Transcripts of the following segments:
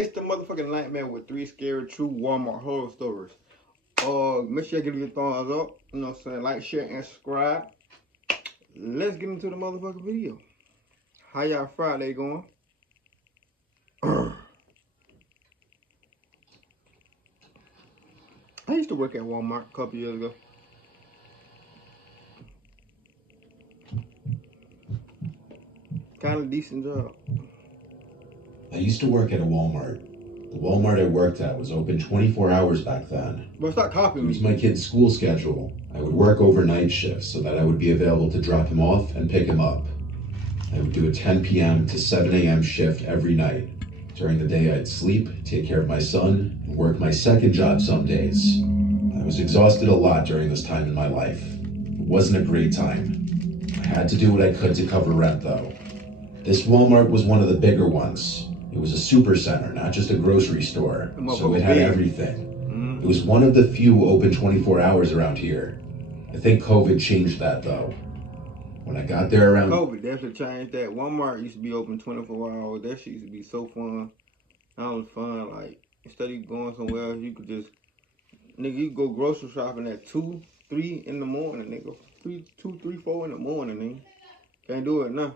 It's the motherfucking Nightmare with 3 scary true Walmart horror stories. Make sure you give your thumbs up. You know what I'm saying? Like, share, and subscribe. Let's get into the motherfucking video. How y'all Friday going? I used to work at Walmart a couple years ago. Kind of decent job. I used to work at a Walmart. The Walmart I worked at was open 24 hours back then. But stop copying It me. was my kid's school schedule. I would work overnight shifts so that I would be available to drop him off and pick him up. I would do a 10 p.m. to 7 a.m. shift every night. During the day I'd sleep, take care of my son, and work my second job some days. I was exhausted a lot during this time in my life. It wasn't a great time. I had to do what I could to cover rent though. This Walmart was one of the bigger ones. It was a super center, not just a grocery store, so it had everything. It was one of the few open 24 hours around here. I think COVID changed that though. When I got there around... COVID definitely changed that. Walmart used to be open 24 hours. That shit used to be so fun. That was fun. Like, instead of going somewhere else, you could just... Nigga, you go grocery shopping at 2, 3 in the morning, nigga. 2, 3, 4 in the morning, nigga. Can't do it now.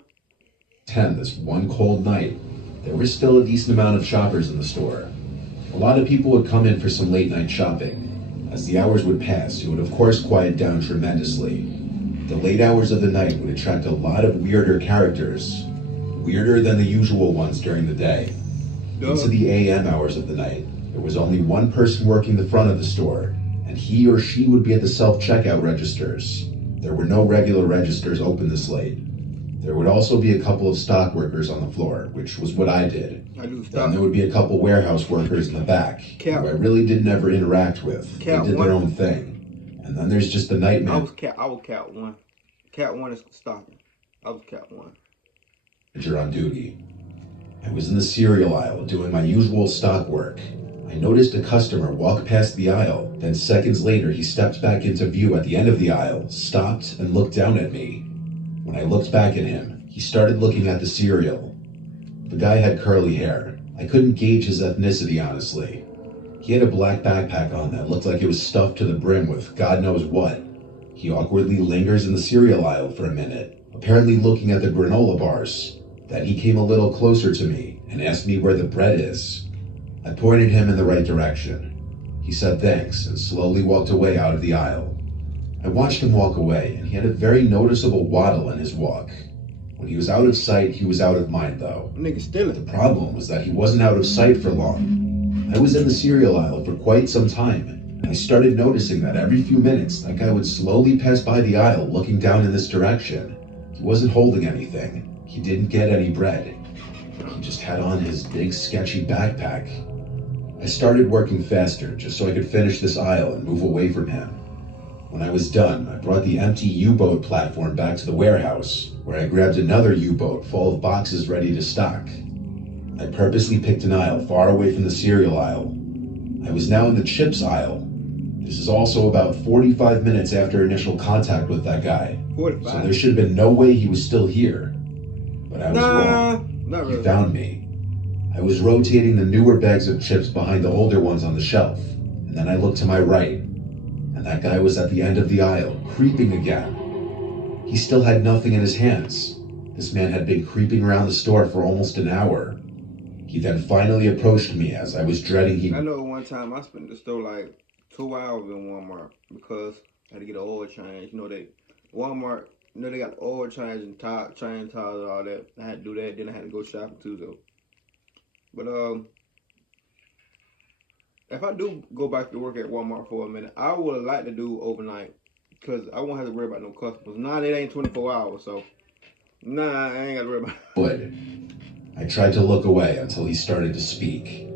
10 this one cold night, there was still a decent amount of shoppers in the store. A lot of people would come in for some late night shopping. As the hours would pass, it would of course quiet down tremendously. The late hours of the night would attract a lot of weirder characters, weirder than the usual ones during the day. Into the AM hours of the night, there was only one person working the front of the store, and he or she would be at the self-checkout registers. There were no regular registers open this late. There would also be a couple of stock workers on the floor, which was what I did. Then there would be a couple warehouse workers in the back, who I really didn't ever interact with. They did their own thing. And then there's just the nightmare. I was cat 1. Cat 1 is stocking. I was cat 1. Manager on duty. I was in the cereal aisle doing my usual stock work. I noticed a customer walk past the aisle. Then seconds later, he stepped back into view at the end of the aisle, stopped, and looked down at me. When I looked back at him, he started looking at the cereal. The guy had curly hair. I couldn't gauge his ethnicity, honestly. He had a black backpack on that looked like it was stuffed to the brim with God knows what. He awkwardly lingers in the cereal aisle for a minute, apparently looking at the granola bars. Then he came a little closer to me and asked me where the bread is. I pointed him in the right direction. He said thanks and slowly walked away out of the aisle. I watched him walk away, and he had a very noticeable waddle in his walk. When he was out of sight, he was out of mind, though. Nigga stealing. The problem was that he wasn't out of sight for long. I was in the cereal aisle for quite some time, and I started noticing that every few minutes, that guy would slowly pass by the aisle looking down in this direction. He wasn't holding anything. He didn't get any bread. He just had on his big, sketchy backpack. I started working faster, just so I could finish this aisle and move away from him. When I was done, I brought the empty U-boat platform back to the warehouse, where I grabbed another U-boat full of boxes ready to stock. I purposely picked an aisle far away from the cereal aisle. I was now in the chips aisle. This is also about 45 minutes after initial contact with that guy. 45. So there should have been no way he was still here. But I was wrong. Not really. He found me. I was rotating the newer bags of chips behind the older ones on the shelf, and then I looked to my right. And that guy was at the end of the aisle, creeping again. He still had nothing in his hands. This man had been creeping around the store for almost an hour. He then finally approached me as I was dreading he... I know one time I spent the store like 2 hours in Walmart because I had to get an oil change. You know, Walmart, you know, they got the oil change and chain tires and all that. I had to do that, then I had to go shopping too, though. But, if I do go back to work at Walmart for a minute, I would like to do overnight because I won't have to worry about no customers. Nah, it ain't 24 hours, so nah, I ain't got to worry about it. Would. I tried to look away until he started to speak.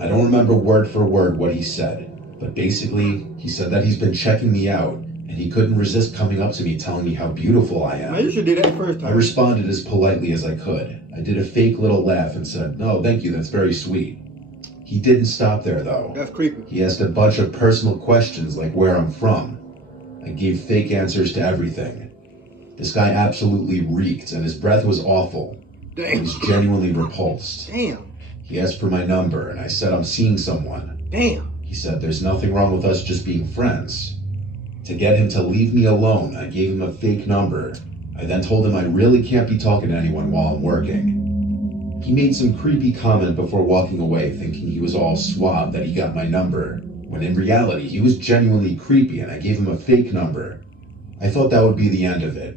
I don't remember word for word what he said, but basically, he said that he's been checking me out and he couldn't resist coming up to me telling me how beautiful I am. Man, you should do that first time. I responded as politely as I could. I did a fake little laugh and said, "No, thank you, that's very sweet." He didn't stop there though. That's creepy. He asked a bunch of personal questions like where I'm from. I gave fake answers to everything. This guy absolutely reeked, and his breath was awful. I Damn. was genuinely repulsed. Damn. He asked for my number, and I said I'm seeing someone. Damn. He said there's nothing wrong with us just being friends. To get him to leave me alone, I gave him a fake number. I then told him I really can't be talking to anyone while I'm working. He made some creepy comment before walking away, thinking he was all suave that he got my number, when in reality he was genuinely creepy and I gave him a fake number. I thought that would be the end of it.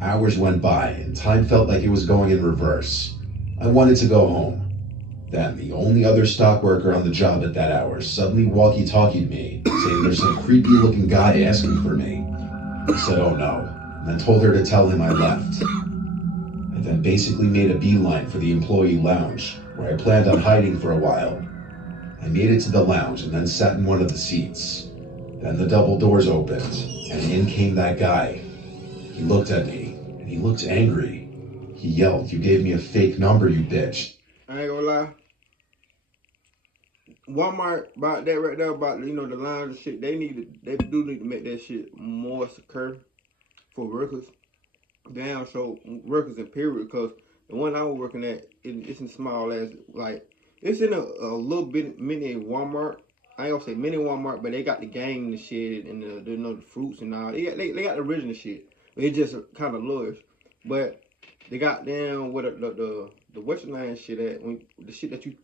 Hours went by and time felt like it was going in reverse. I wanted to go home. Then the only other stock worker on the job at that hour suddenly walkie-talkied me, saying there's some creepy looking guy asking for me. I said, oh no, and then told her to tell him I left. I then basically made a beeline for the employee lounge, where I planned on hiding for a while. I made it to the lounge and then sat in one of the seats. Then the double doors opened, and in came that guy. He looked at me, and he looked angry. He yelled, you gave me a fake number, you bitch. I ain't gonna lie. Walmart about that right there, about the lounge and shit. They do need to make that shit more secure for workers. Damn, so workers in period, because the one I was working at, it's in small as like it's in a little bit mini Walmart. I ain't gonna say mini Walmart, but they got the game and the shit and the fruits and all. They got the original shit. It just kind of lures, but they got them with the Western line shit at when the shit that you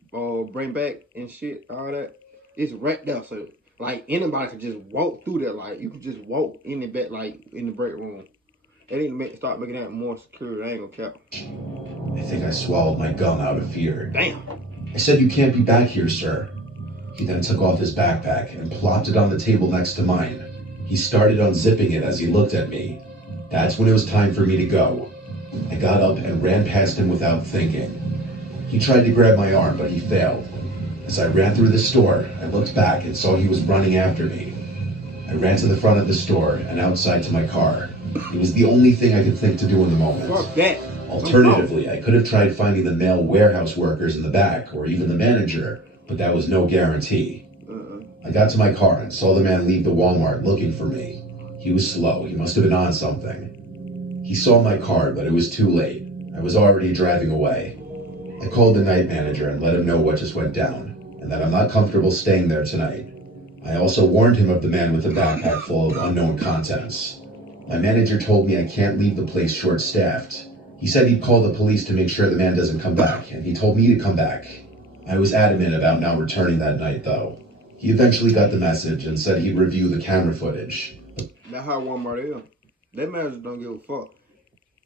bring back and shit, all that, it's right there. So like anybody could just walk through there. Like you could just walk in the back, like in the break room. They need to start making that more secure. I ain't gonna cap. I think I swallowed my gum out of fear. Damn. I said, you can't be back here, sir. He then took off his backpack and plopped it on the table next to mine. He started unzipping it as he looked at me. That's when it was time for me to go. I got up and ran past him without thinking. He tried to grab my arm, but he failed. As I ran through the store, I looked back and saw he was running after me. I ran to the front of the store and outside to my car. It was the only thing I could think to do in the moment. Fuck that. Alternatively, I could have tried finding the male warehouse workers in the back, or even the manager, but that was no guarantee. I got to my car and saw the man leave the Walmart looking for me. He was slow. He must have been on something. He saw my car, but it was too late. I was already driving away. I called the night manager and let him know what just went down, and that I'm not comfortable staying there tonight. I also warned him of the man with the backpack full of unknown contents. My manager told me I can't leave the place short-staffed. He said he'd call the police to make sure the man doesn't come back, and he told me to come back. I was adamant about not returning that night, though. He eventually got the message and said he'd review the camera footage. That's how Walmart is. That managers don't give a fuck.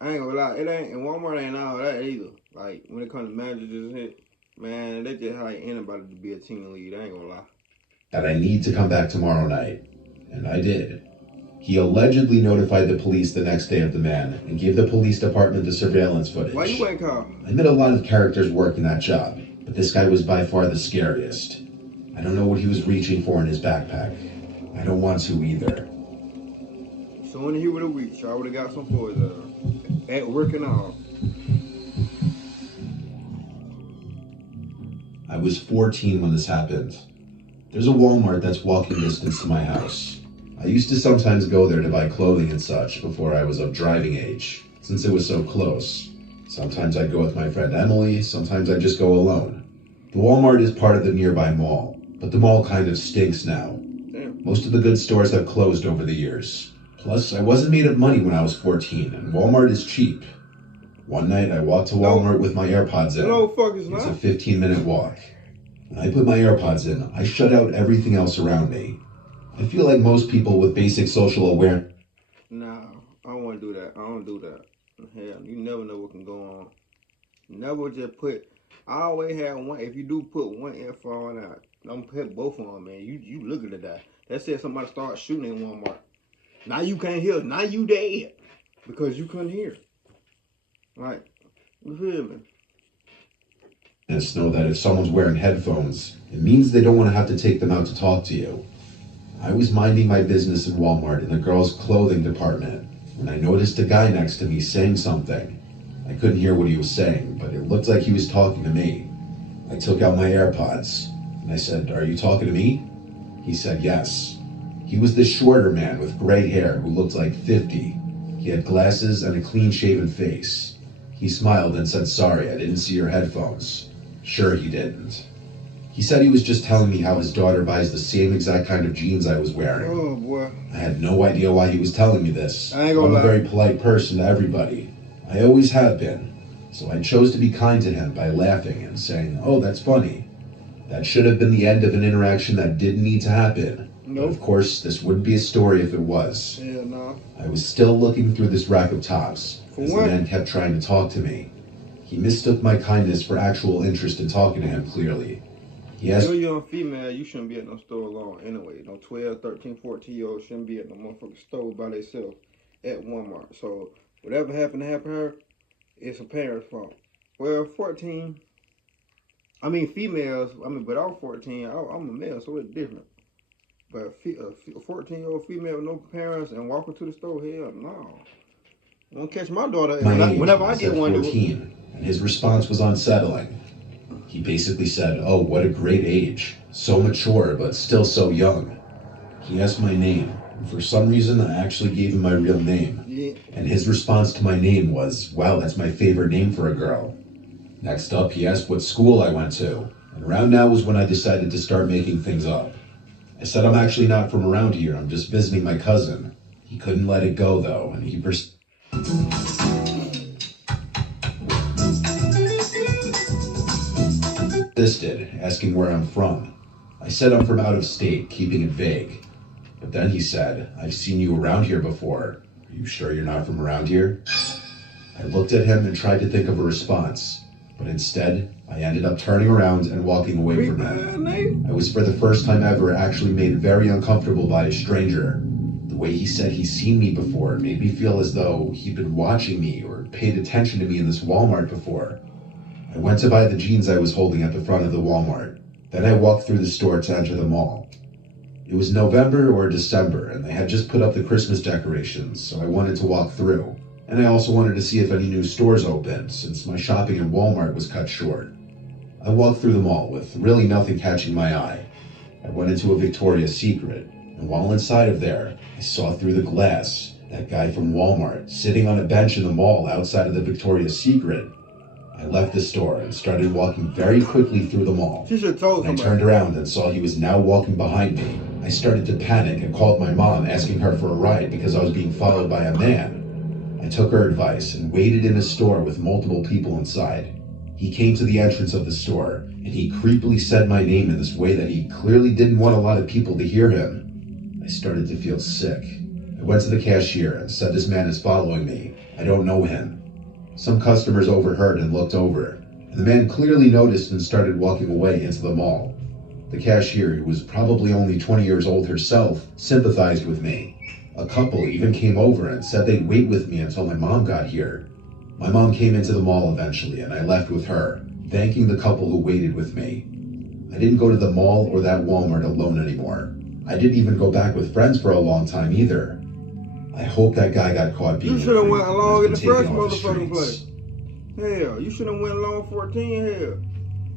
I ain't gonna lie, it ain't, and Walmart ain't all that either. Like, when it comes to managers and shit, man, they just hire anybody to be a team lead, I ain't gonna lie. That I need to come back tomorrow night. And I did. He allegedly notified the police the next day of the man and gave the police department the surveillance footage. Why you ain't call? I met a lot of characters working that job, but this guy was by far the scariest. I don't know what he was reaching for in his backpack. I don't want to either. So in here with a week, so I would've got some for his at work and all. I was 14 when this happened. There's a Walmart that's walking distance to my house. I used to sometimes go there to buy clothing and such before I was of driving age, since it was so close. Sometimes I'd go with my friend Emily, sometimes I'd just go alone. The Walmart is part of the nearby mall, but the mall kind of stinks now. Damn. Most of the good stores have closed over the years. Plus, I wasn't made of money when I was 14, and Walmart is cheap. One night, I walked to Walmart with my AirPods in. Hello, fuckers, It's a not. 15-minute walk. When I put my AirPods in, I shut out everything else around me. I feel like most people with basic social awareness. Nah, I don't want to do that. I don't do that. Hell, you never know what can go on. Never just put. I always have one. If you do put one earphone out, don't put both of them, man. You looking to die. That said, somebody start shooting in Walmart. Now you can't hear. Now you dead because you couldn't hear. Right? You feel me? Know that if someone's wearing headphones, it means they don't want to have to take them out to talk to you. I was minding my business in Walmart in the girls' clothing department when I noticed a guy next to me saying something. I couldn't hear what he was saying, but it looked like he was talking to me. I took out my AirPods and I said, "Are you talking to me?" He said yes. He was this shorter man with gray hair who looked like 50. He He had glasses and a clean-shaven face. He smiled and said, "Sorry, I didn't see your headphones." Sure he didn't. He said he was just telling me how his daughter buys the same exact kind of jeans I was wearing. Oh, boy. I had no idea why he was telling me this. I ain't gonna I'm lie. a very polite person to everybody. I always have been. So I chose to be kind to him by laughing and saying, "Oh, that's funny." That should have been the end of an interaction that didn't need to happen. But of course, this wouldn't be a story if it was. Hell no. I was still looking through this rack of tops as the what? man kept trying to talk to me. He mistook my kindness for actual interest in talking to him, clearly. He asked, You're a young female, you shouldn't be at no store alone anyway. No 12, 13, 14-year-olds shouldn't be at no motherfucking store by themselves at Walmart. So whatever happened to happen to her, it's her parents' fault. Well, 14, females, but I was 14, I'm a male, so it's different. But a 14-year-old female with no parents and walking to the store, hell no. Won't catch my daughter. Whenever I get one, 14, and his response was unsettling. He basically said, "Oh, what a great age. So mature, but still so young." He asked my name, and for some reason I actually gave him my real name. Yeah. And his response to my name was, "Wow, that's my favorite name for a girl." Next up, he asked what school I went to, and around now was when I decided to start making things up. I said I'm actually not from around here, I'm just visiting my cousin. He couldn't let it go though, and he persisted, asking where I'm from. I said I'm from out of state, keeping it vague. But then he said, "I've seen you around here before. Are you sure you're not from around here?" I looked at him and tried to think of a response, but instead, I ended up turning around and walking away from him. I was for the first time ever actually made very uncomfortable by a stranger. The way he said he's seen me before made me feel as though he'd been watching me or paid attention to me in this Walmart before. I went to buy the jeans I was holding at the front of the Walmart. Then I walked through the store to enter the mall. It was November or December, and they had just put up the Christmas decorations, so I wanted to walk through. And I also wanted to see if any new stores opened, since my shopping in Walmart was cut short. I walked through the mall with really nothing catching my eye. I went into a Victoria's Secret, and while inside of there, I saw through the glass that guy from Walmart sitting on a bench in the mall outside of the Victoria's Secret. I left the store and started walking very quickly through the mall. She should have told When I somebody. turned around and saw he was now walking behind me, I started to panic and called my mom asking her for a ride because I was being followed by a man. I took her advice and waited in a store with multiple people inside. He came to the entrance of the store, and he creepily said my name in this way that he clearly didn't want a lot of people to hear him. I started to feel sick. I went to the cashier and said, "This man is following me. I don't know him." Some customers overheard and looked over, and the man clearly noticed and started walking away into the mall. The cashier, who was probably only 20 years old herself, sympathized with me. A couple even came over and said they'd wait with me until my mom got here. My mom came into the mall eventually, and I left with her, thanking the couple who waited with me. I didn't go to the mall or that Walmart alone anymore. I didn't even go back with friends for a long time either. I hope that guy got caught being You should have a went creep along in and the taken first off the motherfucking streets. place. Hell, you should have went along 14. Hell,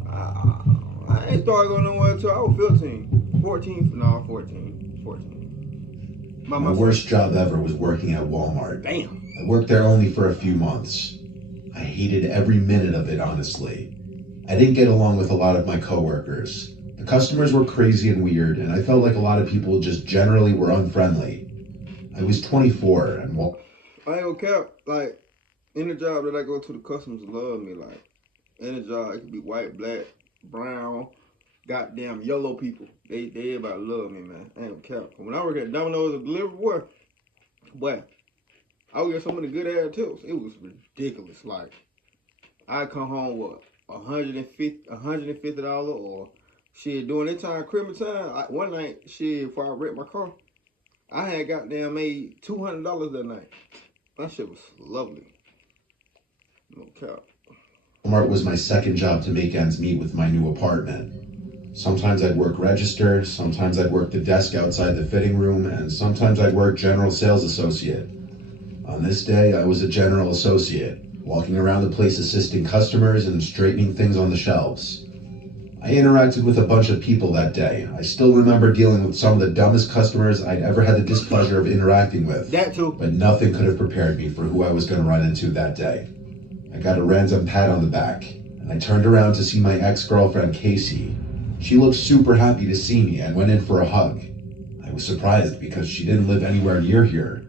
I ain't started going nowhere until I was 15. 14, no, 14. 14. My worst job ever was working at Walmart. Damn. I worked there only for a few months. I hated every minute of it, honestly. I didn't get along with a lot of my coworkers. The customers were crazy and weird, and I felt like a lot of people just generally were unfriendly. I was 24, and I ain't gonna cap, like, in the job that I go to, the customers love me, like, in the job, it could be white, black, brown, goddamn yellow people. They everybody love me, man. I ain't gonna cap. When I worked at Domino's, a delivery boy, I would get so many good ass tips. It was ridiculous. Like, I come home with $150 or shit during that time, Christmas time. One night, shit, before I wrecked my car, I had goddamn made $200 that night. That shit was lovely. No cap. Walmart was my second job to make ends meet with my new apartment. Sometimes I'd work register, sometimes I'd work the desk outside the fitting room, and sometimes I'd work general sales associate. On this day, I was a general associate, walking around the place assisting customers and straightening things on the shelves. I interacted with a bunch of people that day. I still remember dealing with some of the dumbest customers I'd ever had the displeasure of interacting with. That too. But nothing could have prepared me for who I was going to run into that day. I got a random pat on the back, and I turned around to see my ex-girlfriend, Casey. She looked super happy to see me and went in for a hug. I was surprised because she didn't live anywhere near here.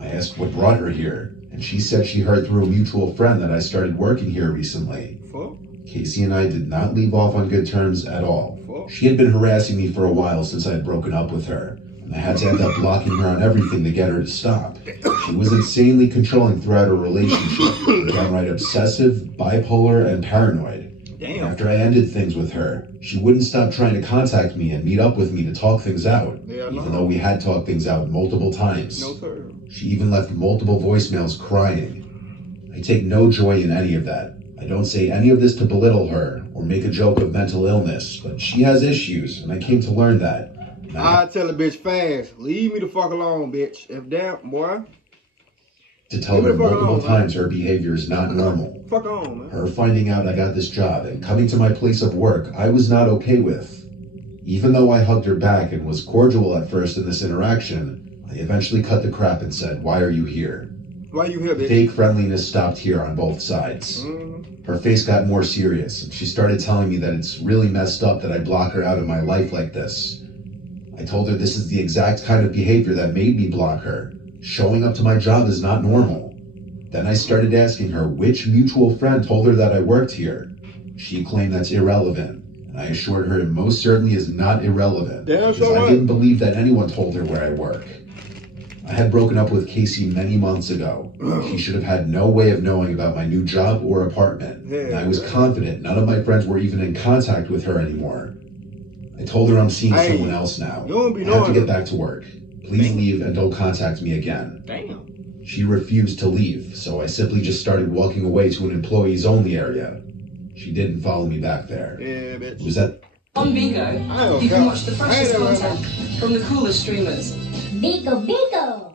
I asked what brought her here, and she said she heard through a mutual friend that I started working here recently. Fuck. Casey and I did not leave off on good terms at all. Fuck. She had been harassing me for a while since I had broken up with her, and I had to end up blocking her on everything to get her to stop. She was insanely controlling throughout our relationship, downright obsessive, bipolar, and paranoid. Damn. After I ended things with her, she wouldn't stop trying to contact me and meet up with me to talk things out, Yeah, no. even though we had talked things out multiple times. No, sir. She even left multiple voicemails crying. I take no joy in any of that. I don't say any of this to belittle her or make a joke of mental illness, but she has issues, and I came to learn that. And I tell a bitch fast, leave me the fuck alone, bitch. If that, boy. to tell Leave me her the fuck multiple alone, times her behavior is not normal. Fuck on, man. Her finding out I got this job and coming to my place of work, I was not okay with. Even though I hugged her back and was cordial at first in this interaction, I eventually cut the crap and said, "Why are you here?" Why you here, bitch? Fake friendliness stopped here on both sides. Her face got more serious, and she started telling me that it's really messed up that I block her out of my life like this. I told her this is the exact kind of behavior that made me block her. Showing up to my job is not normal. Then I started asking her which mutual friend told her that I worked here. She claimed that's irrelevant, and I assured her it most certainly is not irrelevant, Damn, because so I what? didn't believe that anyone told her where I work. I had broken up with Casey many months ago. She should have had no way of knowing about my new job or apartment, and I was confident none of my friends were even in contact with her anymore. I told her I'm seeing Hey, someone else now. you don't be I have to knowing get it. back to work. Please leave and don't contact me again. Damn. She refused to leave, so I simply just started walking away to an employees only area. She didn't follow me back there. Yeah, It bitch. was at On Bigo, I don't you can care. watch the I freshest ain't never content from the coolest streamers. Bigo, Bigo!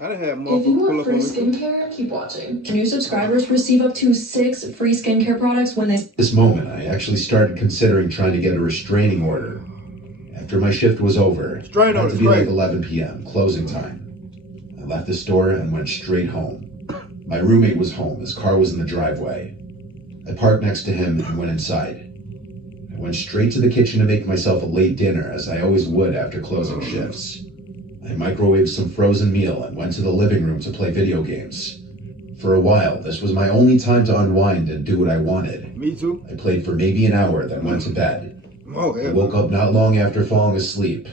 I done had If you motherfuckers pull want up free on me. skincare, keep watching. New subscribers receive up to 6 free skincare products when they this moment, I actually started considering trying to get a restraining order. After my shift was over, Straight it on had it, to be like straight. 11 p.m., closing time. I left the store and went straight home. My roommate was home. His car was in the driveway. I parked next to him and went inside. I went straight to the kitchen to make myself a late dinner, as I always would after closing shifts. I microwaved some frozen meal and went to the living room to play video games. For a while, this was my only time to unwind and do what I wanted. Me too. I played for maybe an hour, then went to bed. Oh, I yeah. woke up not long after falling asleep.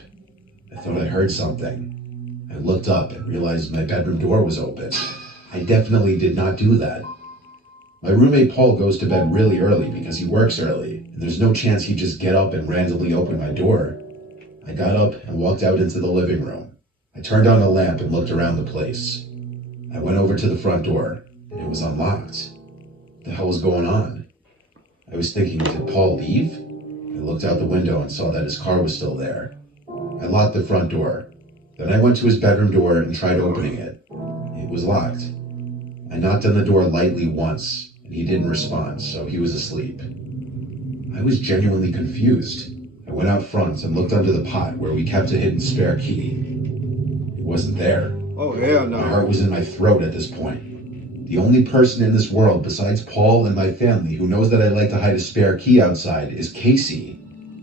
I thought I heard something. I looked up and realized my bedroom door was open. I definitely did not do that. My roommate Paul goes to bed really early because he works early, and there's no chance he'd just get up and randomly open my door. I got up and walked out into the living room. I turned on a lamp and looked around the place. I went over to the front door, and it was unlocked. What the hell was going on? I was thinking, did Paul leave? I looked out the window and saw that his car was still there. I locked the front door. Then I went to his bedroom door and tried opening it. It was locked. I knocked on the door lightly once, and he didn't respond, so he was asleep. I was genuinely confused. I went out front and looked under the pot where we kept a hidden spare key. It wasn't there. Oh, hell My no. heart was in my throat at this point. The only person in this world besides Paul and my family who knows that I like to hide a spare key outside is Casey.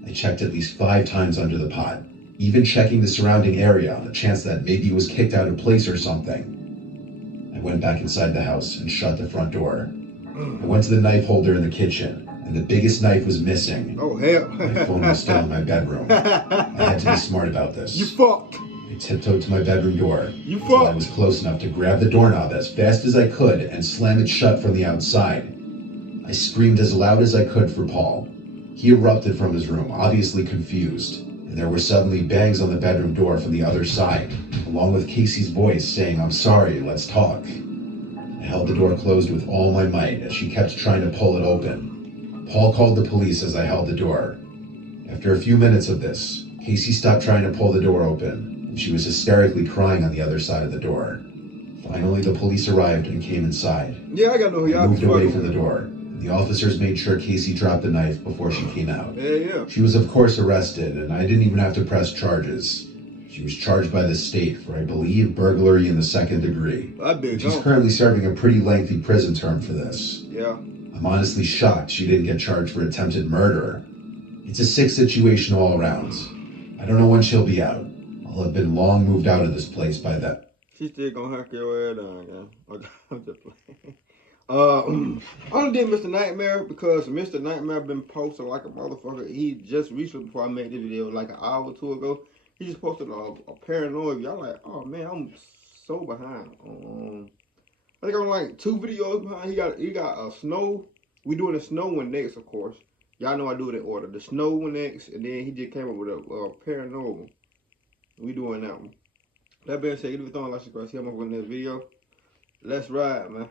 I checked at least 5 times under the pot, even checking the surrounding area on the chance that maybe it was kicked out of place or something. I went back inside the house and shut the front door. I went to the knife holder in the kitchen, and the biggest knife was missing. Oh, hell. My phone was still in my bedroom. I had to be smart about this. You fucked. I tiptoed to my bedroom door You until I fucked. was close enough to grab the doorknob as fast as I could and slam it shut from the outside. I screamed as loud as I could for Paul. He erupted from his room, obviously confused, and there were suddenly bangs on the bedroom door from the other side, along with Casey's voice saying, "I'm sorry, let's talk." I held the door closed with all my might as she kept trying to pull it open. Paul called the police as I held the door. After a few minutes of this, Casey stopped trying to pull the door open, and she was hysterically crying on the other side of the door. Finally, the police arrived and came inside. Yeah, I gotta know who I y'all be moved away fucking from the with. door, The officers made sure Casey dropped the knife before she came out. Yeah. She was of course arrested, and I didn't even have to press charges. She was charged by the state for, I believe, burglary in the 2nd degree. She's currently serving a pretty lengthy prison term for this. Yeah. I'm honestly shocked she didn't get charged for attempted murder. It's a sick situation all around. I don't know when she'll be out. I'll have been long moved out of this place by then. She still gonna hack your head down, man. I'm just playing. I only did Mr. Nightmare because Mr. Nightmare been posting like a motherfucker. He just recently, before I made this video, like an hour or two ago, he just posted a paranoid. Y'all like, oh man, I'm so behind. I think I'm like 2 videos behind. He got a snow. We doing the snow one next, of course. Y'all know I do it in order. The snow one next, and then he just came up with a paranormal. We doing that one. That being said, give it a thumb, like, subscribe, see how much in this video. Let's ride, man.